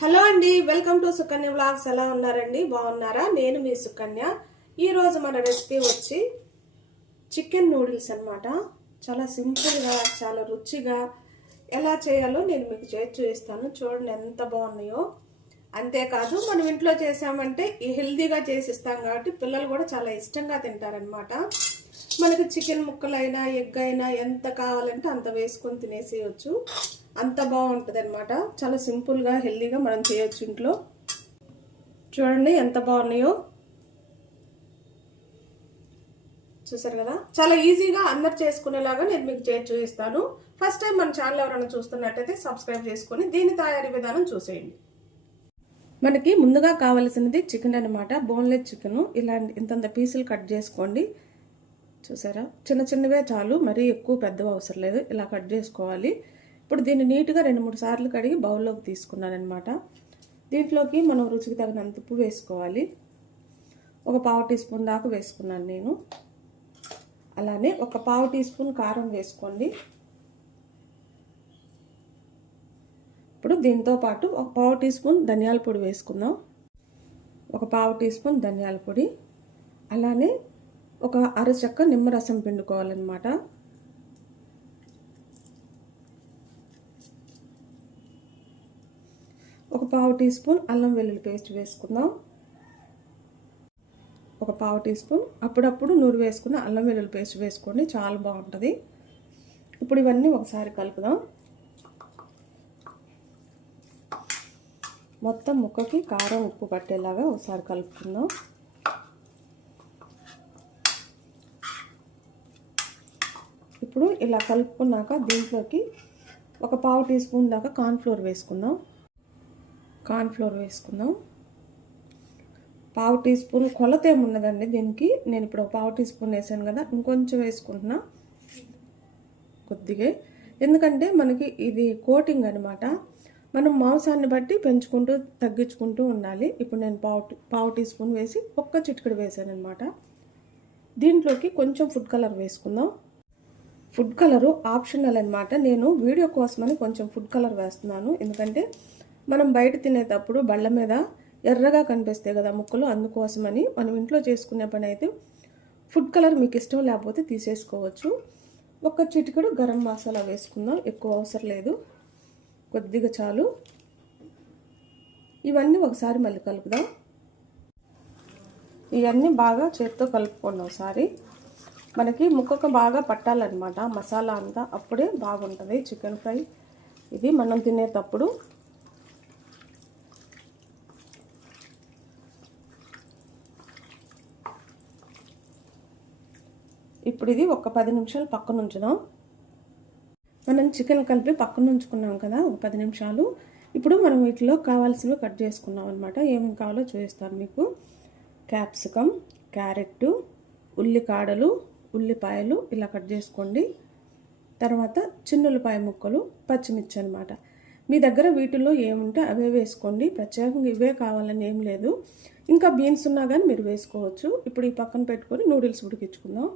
Hello అండి welcome to Sukanya vlogs. ఎలా ఉన్నారండి? బాగున్నారా? నేను మీ సుకన్య. ఈరోజు మన రెసిపీ వచ్చి చికెన్ నూడిల్స్ అన్నమాట. చాలా సింపుల్గా చాలా రుచిగా ఎలా చేయాలో నేను మీకు చేసి చూపిస్తాను. చూడండి ఎంత బాగున్నాయో. అంతేకాదు మనం ఇంట్లో చేసామంటే ఈ హెల్దీగా చేసిస్తాం కాబట్టి పిల్లలు కూడా చాలా ఇష్టంగా తింటారనమాట మనకి చికెన్ ముక్కలైనా ఎగ్ అయినా ఎంత కావాలంటే అంత వేసుకొని తినేసేయచ్చు. అంత బాగుంటుంది అనమాట చాలా సింపుల్గా హెల్దీగా మనం చేయొచ్చు ఇంట్లో. చూడండి ఎంత బాగున్నాయో. చూసారు కదా? చాలా ఈజీగా అందరు చేసుకునేలాగా నేను మీకు చేసి చూపిస్తాను. ఫస్ట్ టైం మన ఛానల్ ఎవరైనా చూస్తున్నట్టయితే సబ్స్క్రైబ్ చేసుకొని దీని తయారీ విధానం చూసేయండి. మనకి ముందుగా కావలసినది చికెన్ అనమాట బోన్లెస్ చికెన్ ఇలాంటి ఇంతంత పీసులు కట్ చేసుకోండి. చూసారా? చిన్న చిన్నవే చాలు మరీ ఎక్కువ పెద్దవి అవసరం లేదు. ఇలా కట్ చేసుకోవాలి. ఇప్పుడు దీన్ని నీట్గా రెండు మూడు సార్లు కడిగి బౌల్లోకి తీసుకున్నాను అనమాట దీంట్లోకి మనం రుచికి తగినంత ఉప్పు వేసుకోవాలి. ఒక పావు టీ స్పూన్ దాకా వేసుకున్నాను నేను. అలానే ఒక పావు టీ స్పూన్ కారం వేసుకోండి. ఇప్పుడు దీంతో పాటు ఒక పావు టీ స్పూన్ ధనియాల పొడి వేసుకుందాం. ఒక పావు టీ స్పూన్ ధనియాల పొడి. అలానే ఒక అరచక్క నిమ్మరసం పిండుకోవాలన్నమాట. పావు టీ స్పూన్ అల్లం వెల్లుల్లి పేస్ట్ వేసుకుందాం. ఒక పావు టీ స్పూన్. అప్పుడప్పుడు నూరు వేసుకున్న అల్లం వెల్లుల్లి పేస్ట్ వేసుకోండి. చాలా బాగుంటుంది. ఇప్పుడు ఇవన్నీ ఒకసారి కలుపుదాం. మొత్తం ముక్కకి కారం ఉప్పు పట్టేలాగా ఒకసారి కలుపుకుందాం. ఇప్పుడు ఇలా కలుపుకున్నాక దీంట్లోకి ఒక పావు టీ స్పూన్ దాకా కార్న్ఫ్లోర్ వేసుకుందాం. కార్న్ఫ్లోర్ వేసుకుందాం. పావు టీ స్పూన్ కొలత ఏమున్నదండి దీనికి. నేను ఇప్పుడు పావు టీ స్పూన్ వేసాను కదా ఇంకొంచెం వేసుకుంటున్నా. కొద్దిగా. ఎందుకంటే మనకి ఇది కోటింగ్ అనమాట మనం మాంసాన్ని బట్టి పెంచుకుంటూ తగ్గించుకుంటూ ఉండాలి. ఇప్పుడు నేను పావు పావు టీ స్పూన్ వేసి ఒక్క చిటికడు వేసాను అనమాట దీంట్లోకి కొంచెం ఫుడ్ కలర్ వేసుకుందాం. ఫుడ్ కలరు ఆప్షనల్ అనమాట నేను వీడియో కోసమని కొంచెం ఫుడ్ కలర్ వేస్తున్నాను. ఎందుకంటే మనం బయట తినేటప్పుడు బళ్ళ మీద ఎర్రగా కనిపిస్తాయి కదా ముక్కలు అందుకోసమని మనం ఇంట్లో చేసుకునే పని అయితే ఫుడ్ కలర్ మీకు ఇష్టం లేకపోతే తీసేసుకోవచ్చు. ఒక చిటికెడు గరం మసాలా వేసుకుందాం ఎక్కువ అవసరం లేదు. కొద్దిగా చాలు. ఇవన్నీ ఒకసారి మళ్ళీ కలుపుదాం. ఇవన్నీ బాగా చేత్తో కలుపుకోండి ఒకసారి. మనకి ముక్కకు బాగా పట్టాలన్నమాట. మసాలా అంతా అప్పుడే బాగుంటుంది. Chicken fry. ఇది మనం తినేటప్పుడు ఇప్పుడు ఇది ఒక పది నిమిషాలు పక్కన ఉంచుదాం. మనం చికెన్ కలిపి పక్కన ఉంచుకున్నాం కదా ఒక పది నిమిషాలు. ఇప్పుడు మనం వీటిలో కావాల్సినవి కట్ చేసుకున్నాం అనమాట ఏమేమి కావాలో చూపిస్తాను మీకు. క్యాప్సికమ్ క్యారెట్ ఉల్లికాడలు ఉల్లిపాయలు ఇలా కట్ చేసుకోండి. తర్వాత చిన్నులపాయ ముక్కలు పచ్చిమిర్చి అనమాట మీ దగ్గర వీటిల్లో ఏముంటే అవే వేసుకోండి. ప్రత్యేకంగా ఇవే కావాలని ఏం లేదు. ఇంకా బీన్స్ ఉన్నా కానీ మీరు వేసుకోవచ్చు. ఇప్పుడు ఈ పక్కన పెట్టుకొని నూడిల్స్ ఉడికించుకుందాం.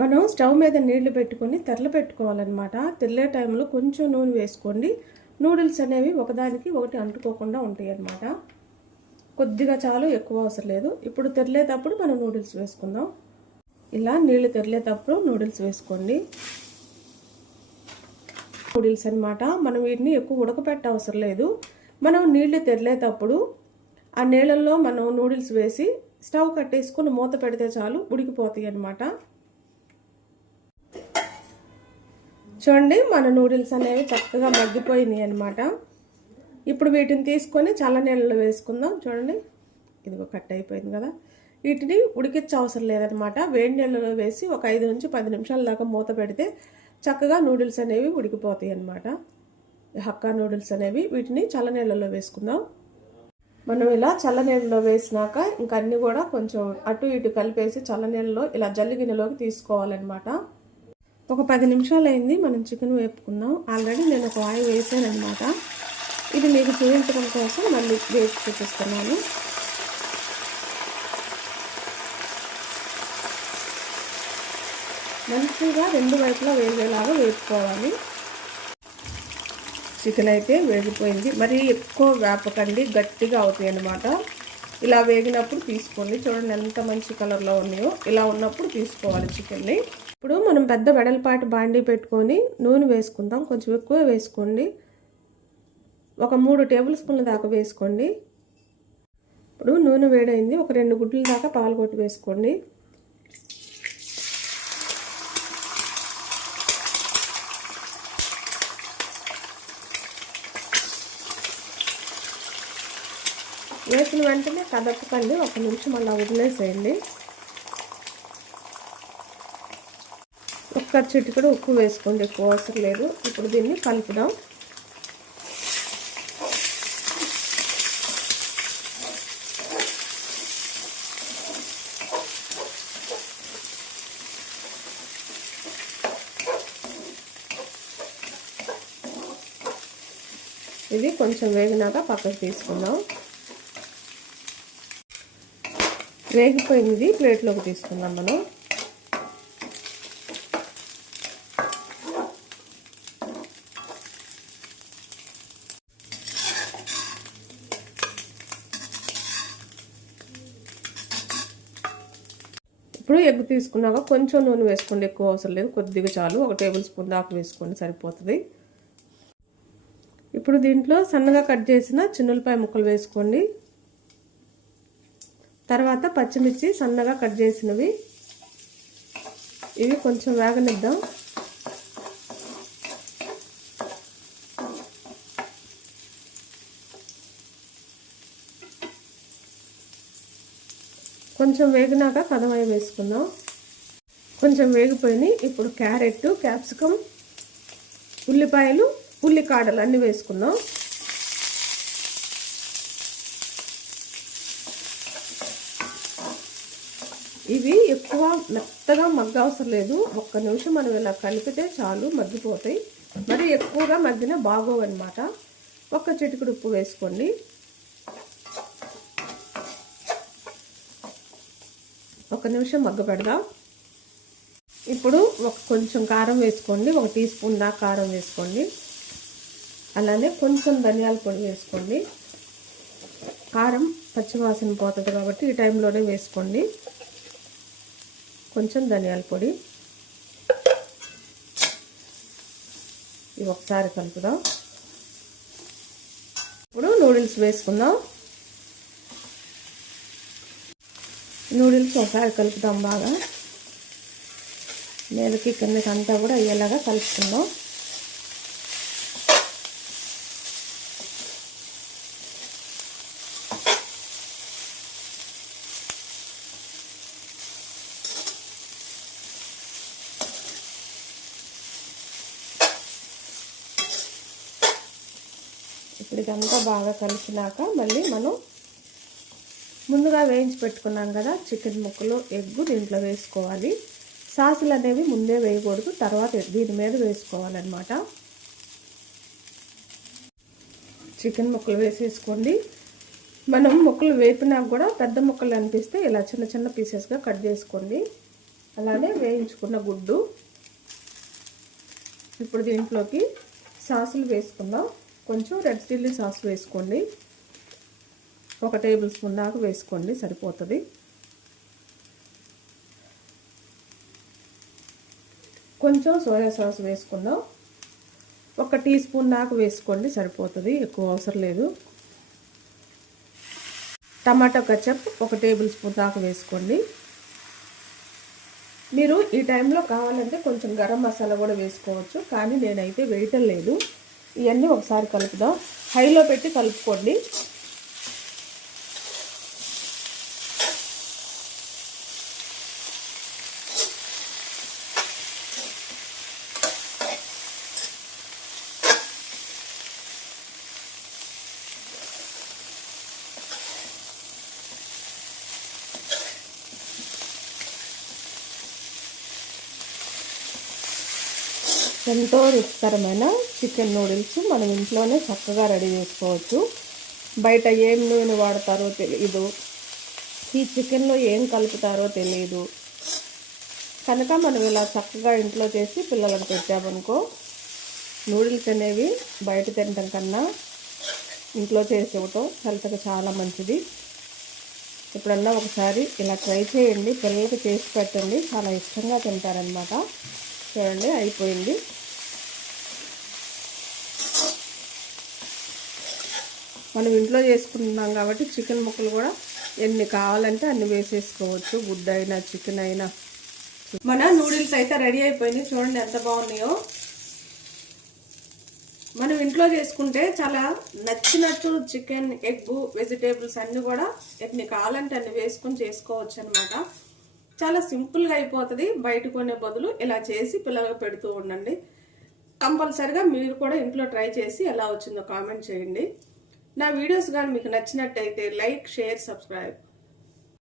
మనం స్టవ్ మీద నీళ్ళు పెట్టుకొని తెరలు పెట్టుకోవాలన్నమాట. తెల్లే టైంలో కొంచెం నూనె వేసుకోండి. నూడిల్స్ అనేవి ఒకదానికి ఒకటి అంటుకోకుండా ఉంటాయి అన్నమాట కొద్దిగా చాలు ఎక్కువ అవసరం లేదు. ఇప్పుడు తెరలేటప్పుడు మనం నూడిల్స్ వేసుకుందాం. ఇలా నీళ్ళు తెరలేటప్పుడు నూడిల్స్ వేసుకోండి. నూడిల్స్ అనమాట మనం వీటిని ఎక్కువ ఉడకపెట్ట అవసరం లేదు. మనం నీళ్ళు తెరలేటప్పుడు ఆ నీళ్ళల్లో మనం నూడిల్స్ వేసి స్టవ్ కట్టేసుకొని మూత పెడితే చాలు ఉడికిపోతాయి అన్నమాట చూడండి మన నూడిల్స్ అనేవి చక్కగా మగ్గిపోయినాయి అనమాట ఇప్పుడు వీటిని తీసుకొని చల్ల నీళ్ళలో వేసుకుందాం. చూడండి ఇదిగో కట్ అయిపోయింది కదా. వీటిని ఉడికించ అవసరం లేదనమాట వేడి నీళ్ళలో వేసి ఒక ఐదు నుంచి పది నిమిషాల దాకా మూత పెడితే చక్కగా నూడిల్స్ అనేవి ఉడికిపోతాయి అనమాట హక్కా నూడిల్స్ అనేవి వీటిని చల్ల నీళ్ళలో వేసుకుందాం. మనం ఇలా చల్ల నీళ్ళలో వేసినాక ఇంకా అన్నీ కూడా కొంచెం అటు ఇటు కలిపేసి చల్ల నీళ్ళలో ఇలా జల్లి గిన్నెలోకి తీసుకోవాలన్నమాట. ఒక పది నిమిషాలు అయింది మనం చికెన్ వేపుకుందాం. ఆల్రెడీ నేను ఒక ఆయిల్ వేసాను అనమాట ఇది మీకు చూపించడం కోసం మళ్ళీ వేసి చూపిస్తున్నాను. మంచిగా రెండు వైపులా వేగేలాగా వేపుకోవాలి. చికెన్ అయితే వేగిపోయింది. మరీ ఎక్కువ వేపకండి గట్టిగా అవుతాయి అన్నమాట ఇలా వేగినప్పుడు తీసుకోండి. చూడండి ఎంత మంచి కలర్లో ఉన్నాయో. ఇలా ఉన్నప్పుడు తీసుకోవాలి చికెన్ని. ఇప్పుడు మనం పెద్ద వెడల్పాటి బాండీ పెట్టుకొని నూనె వేసుకుందాం. కొంచెం ఎక్కువ వేసుకోండి. ఒక మూడు టేబుల్ స్పూన్ల దాకా వేసుకోండి. ఇప్పుడు నూనె వేడైంది. ఒక రెండు గుడ్ల దాకా పాలు కొట్టి వేసుకోండి. వేసిన వెంటనే కదపకండి ఒక నిమిషం అలా వదిలేసేయండి. ఒక్క చిటికడు ఉప్పు వేసుకోండి ఎక్కువ అవసరం లేదు. ఇప్పుడు దీన్ని కలుపుదాం. ఇది కొంచెం వేగినాక పక్కకు తీసుకుందాం. రేగిపోయింది ప్లేట్లోకి తీసుకుందాం మనం. ఇప్పుడు ఎగ్ తీసుకున్నాక కొంచెం నూనె వేసుకోండి ఎక్కువ అవసరం లేదు. కొద్దిగా చాలు. ఒక టేబుల్ స్పూన్ దాకా వేసుకోండి సరిపోతుంది. ఇప్పుడు దీంట్లో సన్నగా కట్ చేసిన చిన్నులపాయ ముక్కలు వేసుకోండి. తర్వాత పచ్చిమిర్చి సన్నగా కట్ చేసినవి. ఇవి కొంచెం వేగనిద్దాం. కొంచెం వేగినాక కదమాయ వేసుకుందాం. కొంచెం వేగిపోయినాయి. ఇప్పుడు క్యారెట్ క్యాప్సికమ్ ఉల్లిపాయలు ఉల్లికాడలు అన్నీ వేసుకుందాం. ఇవి ఎక్కువ మెత్తగా మగ్గ అవసరం లేదు. ఒక్క నిమిషం మనం ఇలా కలిపితే చాలు మగ్గిపోతాయి. మరి ఎక్కువగా మగ్గిన బాగోవు అనమాట ఒక్క చిటికుడు ఉప్పు వేసుకోండి. ఒక నిమిషం మగ్గ పెడదాం ఇప్పుడు ఒక కొంచెం కారం వేసుకోండి. ఒక టీ స్పూన్ దా కారం వేసుకోండి. అలానే కొంచెం ధనియాల పొడి వేసుకోండి. కారం పచ్చివాసన పోతుంది కాబట్టి ఈ టైంలోనే వేసుకోండి. కొంచెం ధనియాల పొడి. ఇవి ఒకసారి కలుపుదాం. ఇప్పుడు నూడిల్స్ వేసుకుందాం. నూడిల్స్ ఒకసారి కలుపుదాం బాగా. నేలకి కిందకి అంతా కూడా అయ్యేలాగా కలుపుకుందాం. ఇప్పుడు ఇదంతా బాగా కలిసినాక మళ్ళీ మనం ముందుగా వేయించి పెట్టుకున్నాం కదా చికెన్ ముక్కలు ఎగ్గు దీంట్లో వేసుకోవాలి. సాసులు అనేవి ముందే వేయకూడదు తర్వాత దీని మీద వేసుకోవాలన్నమాట. చికెన్ ముక్కలు వేసేసుకోండి. మనం ముక్కలు వేపినా కూడా పెద్ద ముక్కలు అనిపిస్తే ఇలా చిన్న చిన్న పీసెస్గా కట్ చేసుకోండి. అలానే వేయించుకున్న గుడ్డు. ఇప్పుడు దీంట్లోకి సాసులు వేసుకుందాం. కొంచెం రెడ్ చిల్లీ సాస్ వేసుకోండి. ఒక టేబుల్ స్పూన్ దాకా వేసుకోండి సరిపోతుంది. కొంచెం సోయా సాస్ వేసుకుందాం. ఒక టీ స్పూన్ దాకా వేసుకోండి సరిపోతుంది. ఎక్కువ అవసరం లేదు. టమాటో కచప్ ఒక టేబుల్ స్పూన్ దాకా వేసుకోండి. మీరు ఈ టైంలో కావాలంటే కొంచెం గరం మసాలా కూడా వేసుకోవచ్చు కానీ నేనైతే వేయటం లేదు. ఇవన్నీ ఒకసారి కలుపుదాం. హైలో పెట్టి కలుపుకోండి. ఎంతో రుచికరమైన చికెన్ నూడిల్స్ మనం ఇంట్లోనే చక్కగా రెడీ చేసుకోవచ్చు. బయట ఏం నూనె వాడతారో తెలియదు ఈ చికెన్లో ఏం కలుపుతారో తెలియదు కనుక మనం ఇలా చక్కగా ఇంట్లో చేసి పిల్లలకు పెట్టామనుకో నూడిల్స్ అనేవి బయట తినడం కన్నా ఇంట్లో చేసి ఇవ్వటం హెల్త్కి చాలా మంచిది. ఎప్పుడన్నా ఒకసారి ఇలా ట్రై చేయండి. పిల్లలకి చేసి పెట్టండి. చాలా ఇష్టంగా తింటారనమాట చూడండి అయిపోయింది. మనం ఇంట్లో చేసుకుంటున్నాం కాబట్టి చికెన్ ముక్కలు కూడా ఎన్ని కావాలంటే అన్ని వేసేసుకోవచ్చు. గుడ్డ అయినా చికెన్ అయినా. మన నూడిల్స్ అయితే రెడీ అయిపోయినాయి. చూడండి ఎంత బాగున్నాయో. మనం ఇంట్లో చేసుకుంటే చాలా నచ్చినట్టు చికెన్ ఎగ్ వెజిటేబుల్స్ అన్నీ కూడా ఎన్ని కావాలంటే అన్ని వేసుకొని చేసుకోవచ్చు అనమాట చాలా సింపుల్గా అయిపోతుంది. బయట కొనే బదులు ఇలా చేసి పిల్లలకు పెడుతూ ఉండండి. కంపల్సరిగా మీరు కూడా ఇంట్లో ట్రై చేసి ఎలా వచ్చిందో కామెంట్ చేయండి. నా వీడియోస్ కానీ మీకు నచ్చినట్టయితే లైక్ షేర్ సబ్స్క్రైబ్.